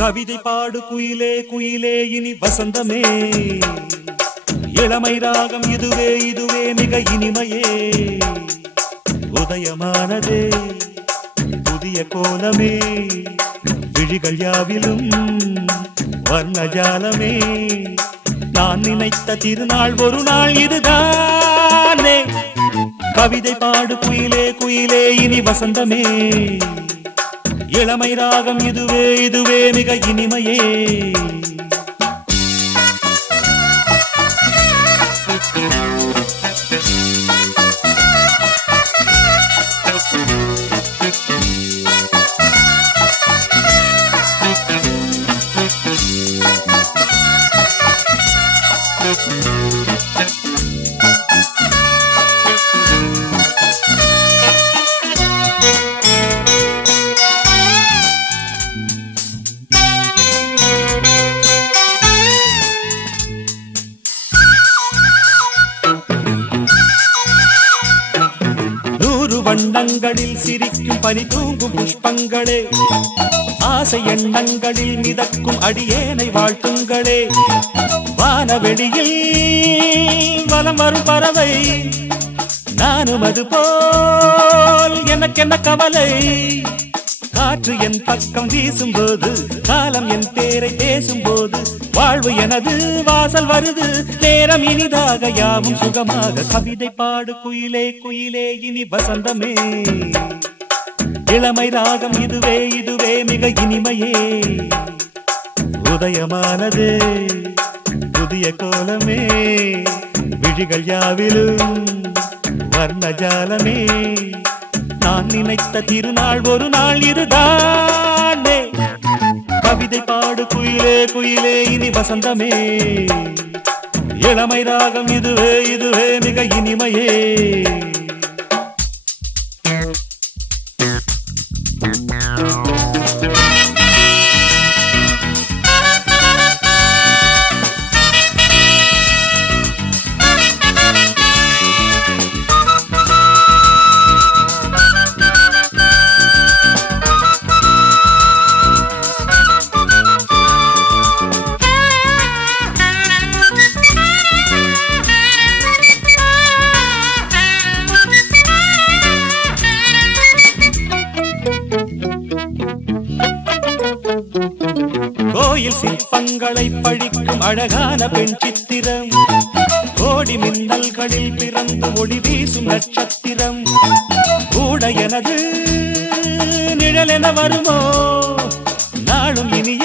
கவிதை பாடு குயிலே குயிலே இனி வசந்தமே, இளமை ராகம் இதுவே இதுவே மிக இனிமையே. உதயமானதே புதிய கோலமே, விழிகள் யாவிலும் வர்ணஜாலமே. நான் நினைத்த திருநாள் ஒரு நாள் இதுதானே. கவிதை பாடு குயிலே குயிலே இனி வசந்தமே, இளமை ராகம் இதுவே இதுவே மிக இனிமையே. வண்ணங்களில் சிரிக்கும் பனி தூங்கும் புஷ்பங்களே, ஆசை எண்ணங்களில் மிதக்கும் அடியேனை வாழ்த்துங்களே. வானவெளியில் வலம் வரும் பறவை, நானும் அது போல் எனக்கென்ன கவலை. காற்று என் பக்கம் வீசும்போது, காலம் என் பேரை பேசும்போது, வாழ்வு எனது வாசல் வருது, நேரம் இனிதாக யாவும் சுகமாக. கவிதை பாடு குயிலே குயிலே இனி வசந்தமே, இளமை ராகம் இதுவே இதுவே மிக இனிமையே. உதயமானதே புதிய கோலமே, விழிகள் யாவிலும் வர்ணஜாலமே. நான் நினைத்த திருநாள் ஒரு நாள் இதுதானே. கவிதை பாடு குயிலே குயிலே இனி வசந்தமே, இளமை ராகம் இதுவே இதுவே மிக இனிமையே. கோயில் சிற்பங்களை பழிக்கும் அழகான பெண் சித்திரம், கோடி மின்னல்களில் பிறந்து ஒளி வீசும் நட்சத்திரம். கூட எனது நிழல் என வருமோ, நாளும் இனிய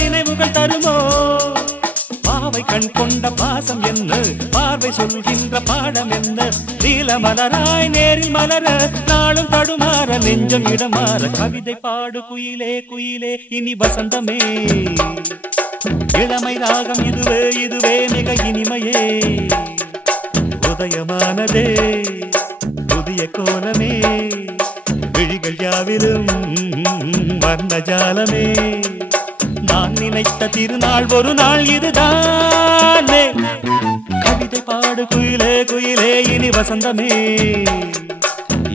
நினைவுகள் தருமோ. பாவை கண் கொண்ட பாசம் என்ன, பார்வை சொல்கின்ற பாடம் என்ன. நீல மலராய் நேரில் மலர, நாளும் தடுமாற நெஞ்சம் இடமாற. கவிதை பாடு குயிலே குயிலே இனி வசந்தமே, இளமை ராகம் இதுவே இதுவே மிக இனிமையே. உதயமானதே புதிய கோலமே, விழிகள் யாவிலும் வர்ணஜாலமே. நான் நினைத்த திருநாள் ஒரு நாள் இதுதானே. கவிதை பாடு குயிலே குயிலே இனி வசந்தமே,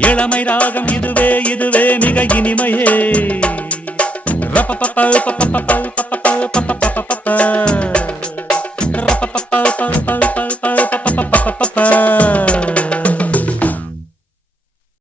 இளமை ராகம் இதுவே இதுவே மிக இனிமையே.